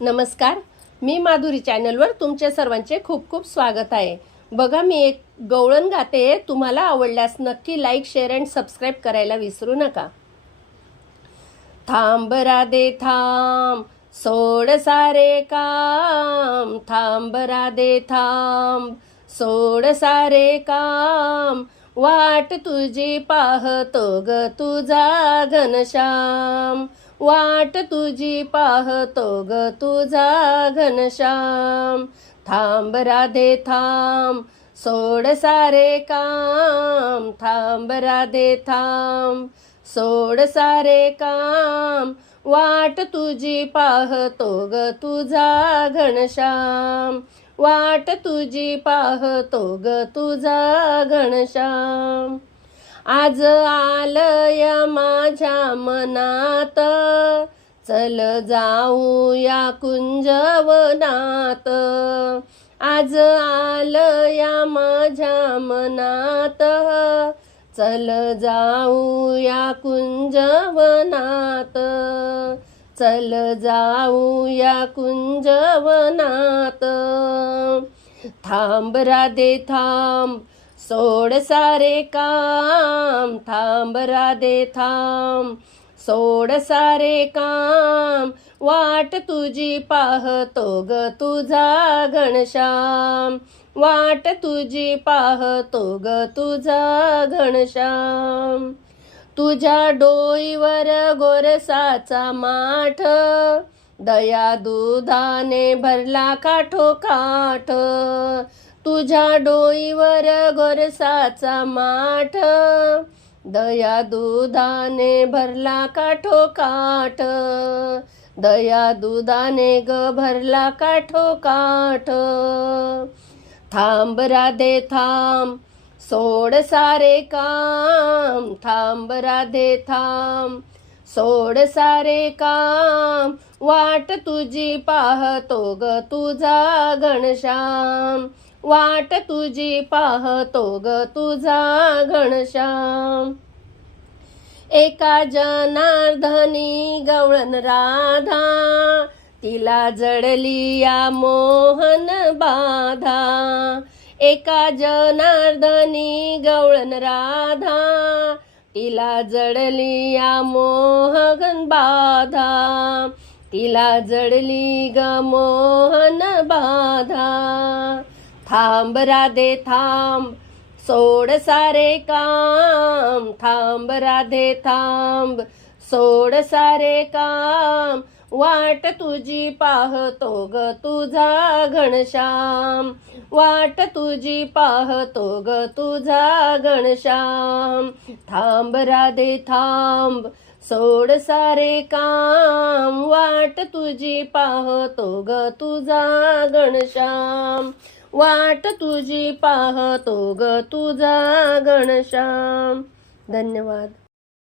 नमस्कार. मी माधुरी चॅनलवर तुमच्या सर्वांचे खूप खूप स्वागत आहे. बघा मी एक गवळण गाते तुम्हाला आवडल्यास नक्की लाईक शेअर अँड सबस्क्राईब करायला विसरू नका. थांब राधे थांब. सोड सारे काम. थांब राधे थांब. सोड सारे काम. वाट तुझी पाहतो ग तुझा घनश्याम. वाट तुझी पाहतो ग तुझा घनश्याम. थांब राधे थांब. सोड सारे काम. थांब राधे थांब. सोड सारे काम. वाट तुझी पाहतो ग तुझा घनश्याम. वाट तुझी पाहतो ग तुझा घनश्याम. आज आलय माझ्या मनात. चल जाऊया कुंजवनात. आज आलया माझ्या मनात. चल जाऊया कुंजवनात. चल जाऊया कुंजवनात. थांब राधे थांब. सोड सारे काम थांब राधे थांब. सोड सारे काम वाट तुझी पाहतो ग तुझा घनश्याम. वाट तुझी पाहतो ग तुझा घनश्याम. तुझ्या डोईवर गोरसाचा माठ दया दुधाने भरला काठो काठ. तुझ्या डोईवर गोरसाचा माठ दया दुधाने भरला काठो काठ. दया दुधाने ग भरला काठो काठ. थांब राधे थांब सोड सारे काम. थांब राधे थांब सोड सारे काम. वाट तुझी पाहतो ग तुझा घनश्याम. वाट तुझी पाहतो ग तुझा घनश्याम. एका जनार्दनी गवळण राधा तिला जडली या मोहन बाधा. एका जनार्दनी गवळण राधा तिला जडली या मोहन बाधा. तिला जडली ग मोहन बाधा. थांब राधे थांब. सोड सारे काम. थांब राधे थांब. सोड सारे काम. वाट तुझी पाहतो ग तुझा घनश्याम. वाट तुझी पाहतो ग तुझा घनश्याम. थांब राधे थांब. सोड सारे काम. वाट तुझी पाहतो ग तुझा घनश्याम. वाट तुझी पाहतो ग तुझा गणश्याम धन्यवाद.